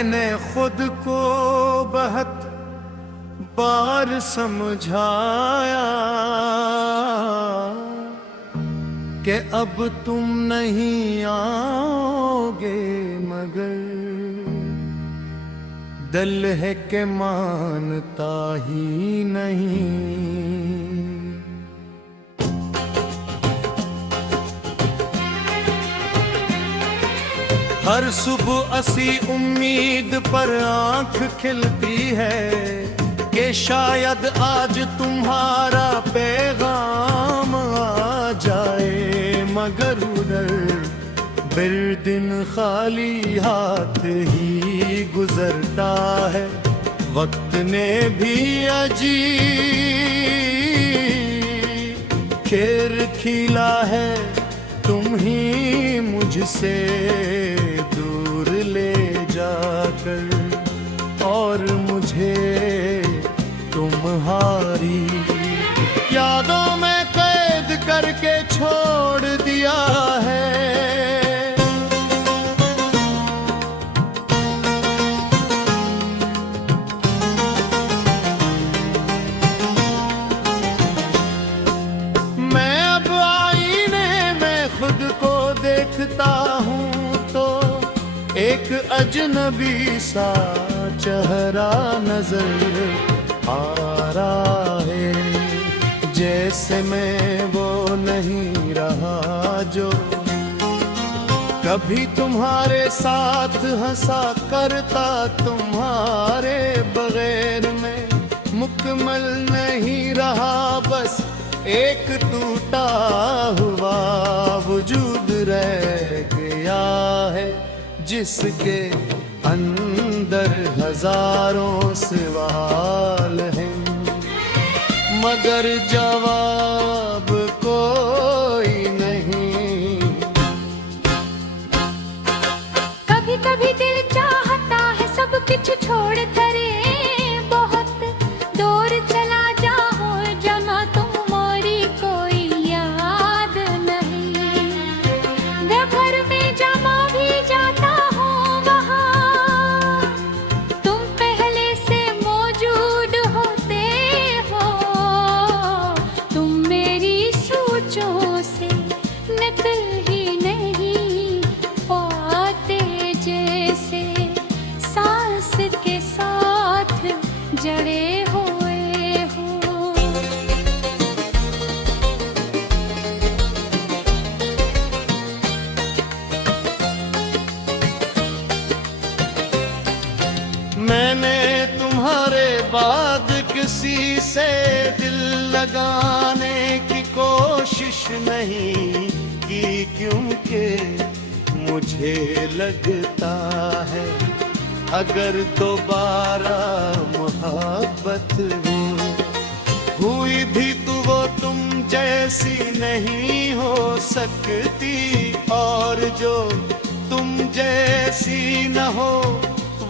मैंने खुद को बहुत बार समझाया कि अब तुम नहीं आओगे, मगर दिल है कि मानता ही नहीं। हर सुबह असी उम्मीद पर आंख खिलती है कि शायद आज तुम्हारा पैगाम आ जाए, मगर उधर फिर दिन खाली हाथ ही गुजरता है। वक्त ने भी अजीब खेल खिला है, तुम ही मुझसे दूर ले जाकर और मुझे तुम्हारी यादों में कैद करके छोड़ दिया है। मैं अब आईने में खुद को देखता हूँ तो एक अजनबी सा चेहरा नजर आ रहा है, जैसे मैं वो नहीं रहा जो कभी तुम्हारे साथ हंसा करता। तुम्हारे बगैर मैं मुकम्मल नहीं रहा, बस एक टूटा हुआ वजूद रह गया है, जिसके अंदर हजारों सवाल हैं, मगर जवाब कोई नहीं। कभी कभी दिल चाहता है सब कुछ छोड़ करे, बहुत दूर चला जाऊं जमा तुम्हारी कोई याद नहीं। घर में जमा भी जाता हूँ वहाँ तुम पहले से मौजूद होते हो। तुम मेरी सोचों से निकल ही नहीं पाते, जैसे सांस के साथ जड़े हुए हो। मैंने तुम्हारे बाद किसी से दिल लगाने की कोशिश नहीं की, क्योंकि मुझे लगता है अगर दोबारा मोहब्बत हुई भी तो वो तुम जैसी नहीं हो सकती, और जो तुम जैसी न हो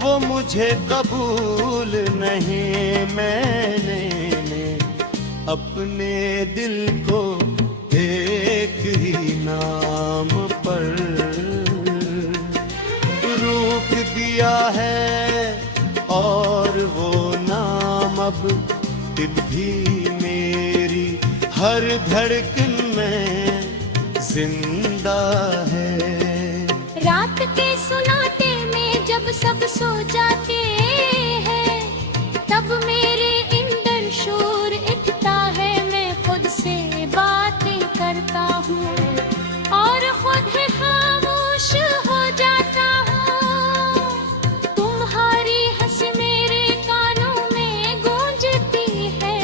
वो मुझे कबूल नहीं। मैंने अपने दिल को एक ही नाम पर रोक दिया है, और वो नाम अब दिल भी मेरी हर धड़कन में जिंदा है। रात के सुनाते में जब सब सो जाते हैं, तब मेरे अंदर शोर उठता है। मैं खुद से बातें करता हूँ और खुद ही खामोश हो जाता हूँ। तुम्हारी हंसी मेरे कानों में गूंजती है,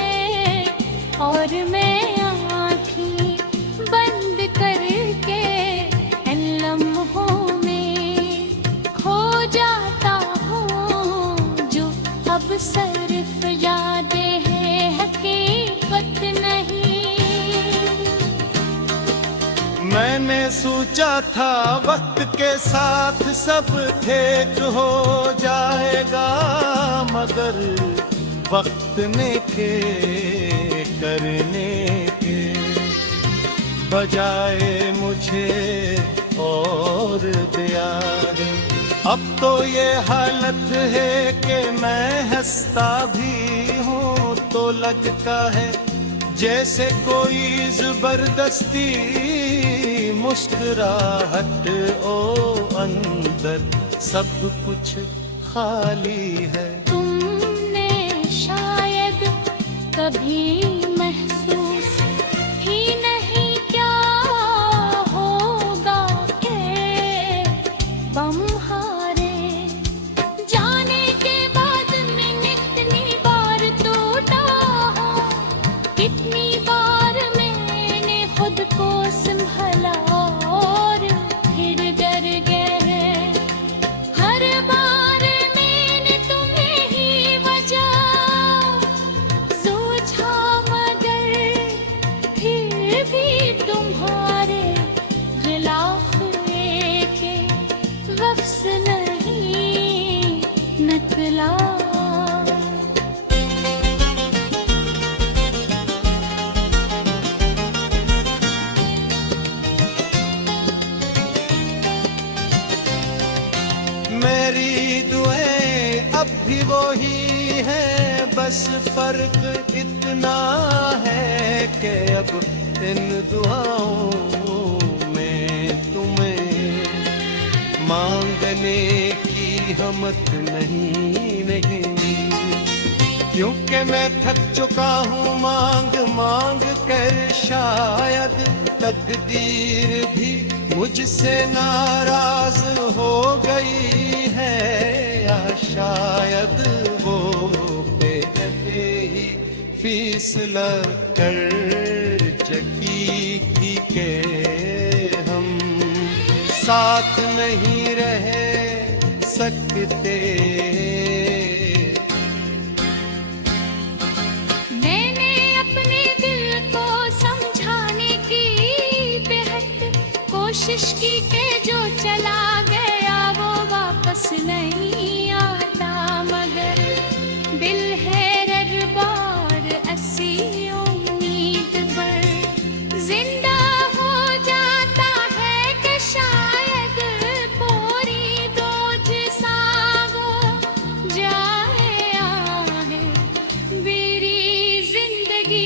और मैं आँखें बंद करके इन लम्हों में खो जाता हूँ, जो अब सिर्फ यादें हैं, हकीकत नहीं। मैंने सोचा था वक्त के साथ सब ठीक हो जाएगा, मगर वक्त ने के करने के बजाय मुझे और दिया है अब तो ये हालत है कि मैं हंसता भी हूँ तो लगता है जैसे कोई जबरदस्ती मुस्कुराहट ओ अंदर सब कुछ खाली है। तुमने शायद कभी महसूस ही नहीं क्या होगा के बम हारे जाने के बाद में कितनी बार टूटा हूँ, कितनी बार मैंने खुद को संभाला और फिर डर गए। हर बार मैंने तुम्हें ही वजह सोचा मगर फिर भी तुम्हारे खिलाफ एक लफ्ज़ नहीं निकला। मेरी दुआएं अब भी वही है, बस फर्क इतना है कि अब इन दुआओं में तुम्हें मांगने की हिम्मत नहीं क्योंकि मैं थक चुका हूँ मांग मांग कर। शायद तकदीर भी मुझसे नाराज हो गई है, या शायद वो बेहद ही फैसला कर चकी थी कि हम साथ नहीं रह सकते। मैंने अपने दिल को समझाने की बेहद कोशिश की कि जो चला गया वो वापस नहीं आता, मगर दिल है रगबार ऐसी उम्मीद पर जिंदा हो जाता है कि शायद पूरी बोझ सा हो जाए आहे मेरी जिंदगी।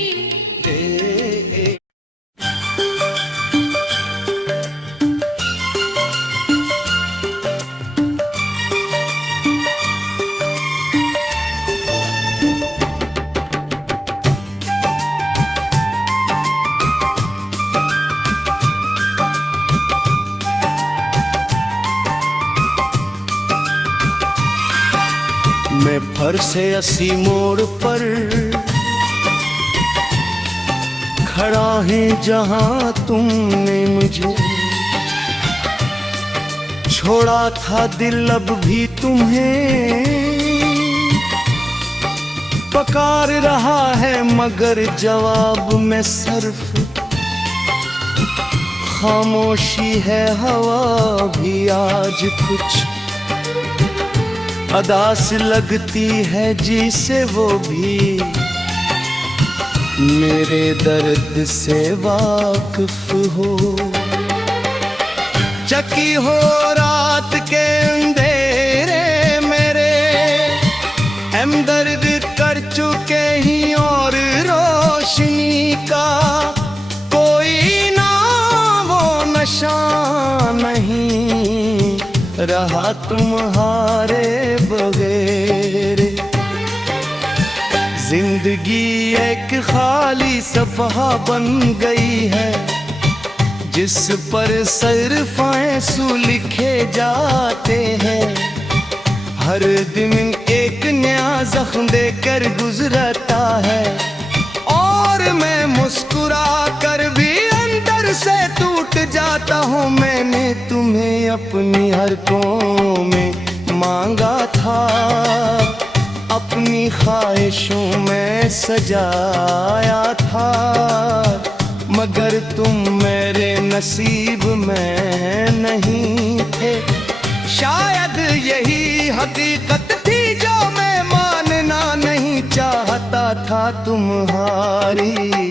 मैं फर से अस्सी मोड़ पर खड़ा है जहां तुमने मुझे छोड़ा था, दिल अब भी तुम्हें पकार रहा है मगर जवाब में सिर्फ खामोशी है। हवा भी आज कुछ अदास लगती है जिसे वो भी मेरे दर्द से वाकिफ हो। चकी हो रात के अंधेरे मेरे हमदर्द कर चुके ही और रोशनी का कोई नाम वो नशा नहीं रहा तुम्हारे बगैर। जिंदगी एक खाली सफहा बन गई है जिस पर सिर्फ आंसू लिखे जाते हैं। हर दिन एक नया जख्म देकर गुजरता है और मैं मुस्कुरा कर भी अंदर से टूट जाता हूँ। मैंने तुम्हें अपनी हरकतों में मांगा था, अपनी ख्वाहिशों में सजाया था, मगर तुम मेरे नसीब में नहीं थे। शायद यही हकीकत थी जो मैं मानना नहीं चाहता था। तुम्हारी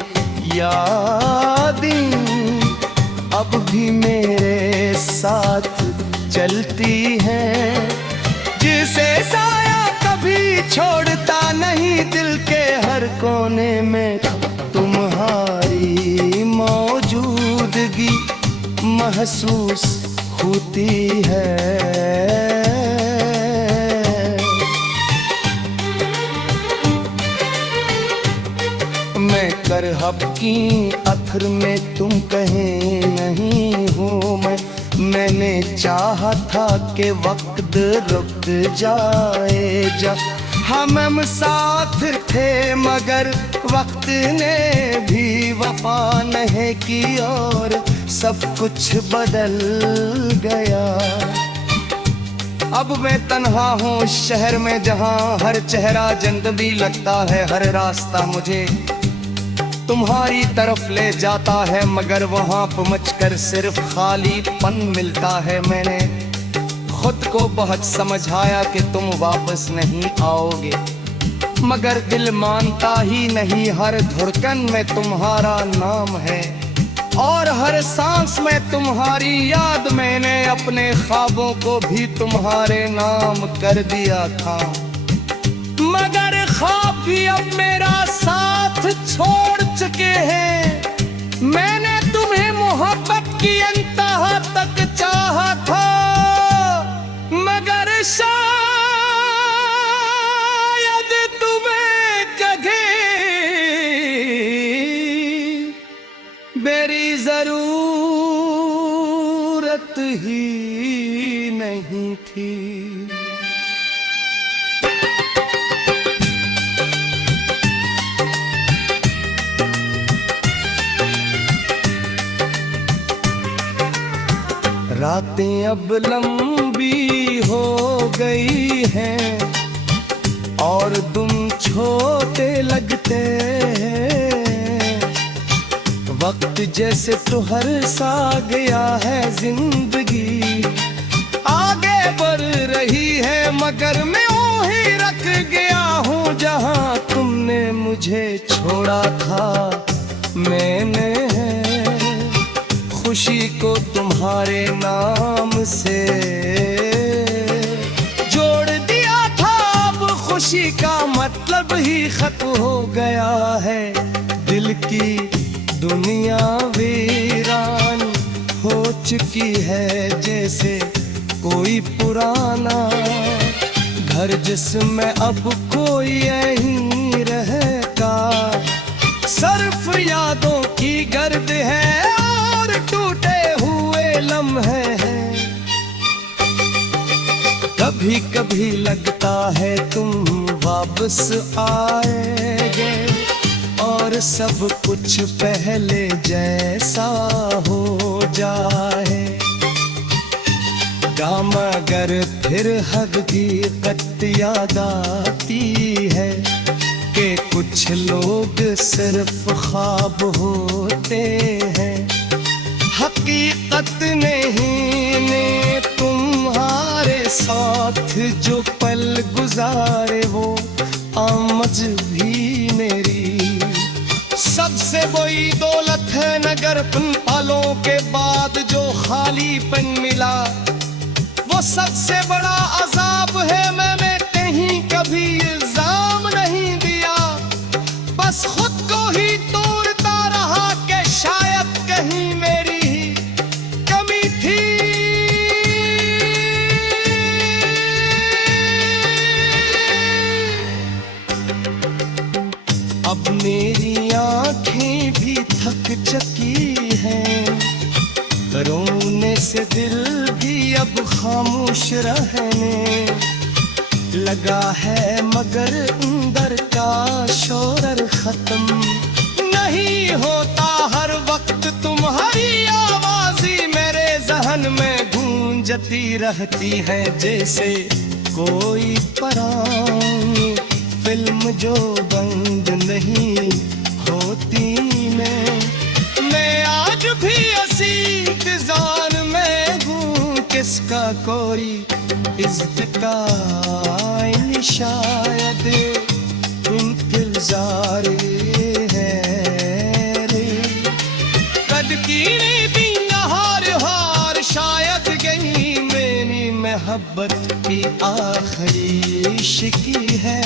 यादें अब भी मेरे साथ चलती हैं, जिसे साया कभी छोड़ता नहीं, दिल के हर कोने में तुम्हारी मौजूदगी महसूस होती है। मैं करहब की अथर में तुम कहीं नहीं हो, मैंने चाहा था कि वक्त रुक जाए जा, हम साथ थे मगर वक्त ने भी वफा नहीं की और सब कुछ बदल गया। अब मैं तन्हा हूँ शहर में जहाँ हर चेहरा जन्नबी लगता है, हर रास्ता मुझे तुम्हारी तरफ ले जाता है, मगर वहाँ पहुँचकर सिर्फ खालीपन मिलता है। मैंने खुद को बहुत समझाया कि तुम वापस नहीं आओगे, मगर दिल मानता ही नहीं। हर धड़कन में तुम्हारा नाम है और हर सांस में तुम्हारी याद। मैंने अपने ख्वाबों को भी तुम्हारे नाम कर दिया था, मगर ख्वाब भी अब मेरा साथ छोड़ चुके हैं। मैंने तुम्हें मोहब्बत की इंतहा तक चाहा था, मगर शायद तुम्हें कभी मेरी जरूरत ही नहीं थी। रातें अब लंबी हो गई हैं और तुम छोटे लगते हैं। वक्त जैसे तुहर सा गया है, जिंदगी आगे बढ़ रही है, मगर मैं वहीं रख गया हूँ जहाँ तुमने मुझे छोड़ा था। मैंने खुशी को तुम्हारे नाम से जोड़ दिया था, अब खुशी का मतलब ही खत्म हो गया है। दिल की दुनिया वीरान हो चुकी है, जैसे कोई पुराना घर जिसमें अब कोई नहीं रहता। सिर्फ यादों की गर्द है और टूटे हुए लम्हे हैं। कभी कभी लगता है तुम वापस आएगे और सब कुछ पहले जैसा हो जाए। मगर फिर हकीकत याद आती है कि कुछ लोग सिर्फ ख्वाब होते हैं, हकीकत नहीं। ने तुम्हारे साथ जो पल गुजारे वो आमज भी मेरी सबसे बड़ी दौलत है। नगर पन पलों के बाद जो खालीपन मिला वो सबसे बड़ा अजाब है। मैंने कहीं कभी इल्जाम नहीं दिया, बस खुद को ही तोड़ता रहा कि शायद कहीं मेरी ही कमी थी। अब मेरी आंखें भी थक चुकी हैं, रोने से दिल भी अब खामोश रहने लगा है, मगर अंदर का शोर खत्म नहीं होता। हर वक्त तुम्हारी आवाज़ ही मेरे जहन में गूंजती रहती है, जैसे कोई पुरानी फिल्म जो बंद नहीं होती। मैं आज भी ऐसी इंतजार में हूँ, किसका कोई इज्जत का शायद इंतजार है रे। कद की भी हार हार शायद गई मैं आखिरी शिकी है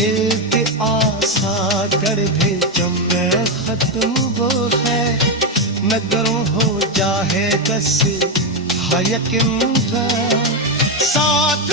इल्के आसा कर भेजो मैं खत्म वो है नगरों हो जाए बस है यकीन साथ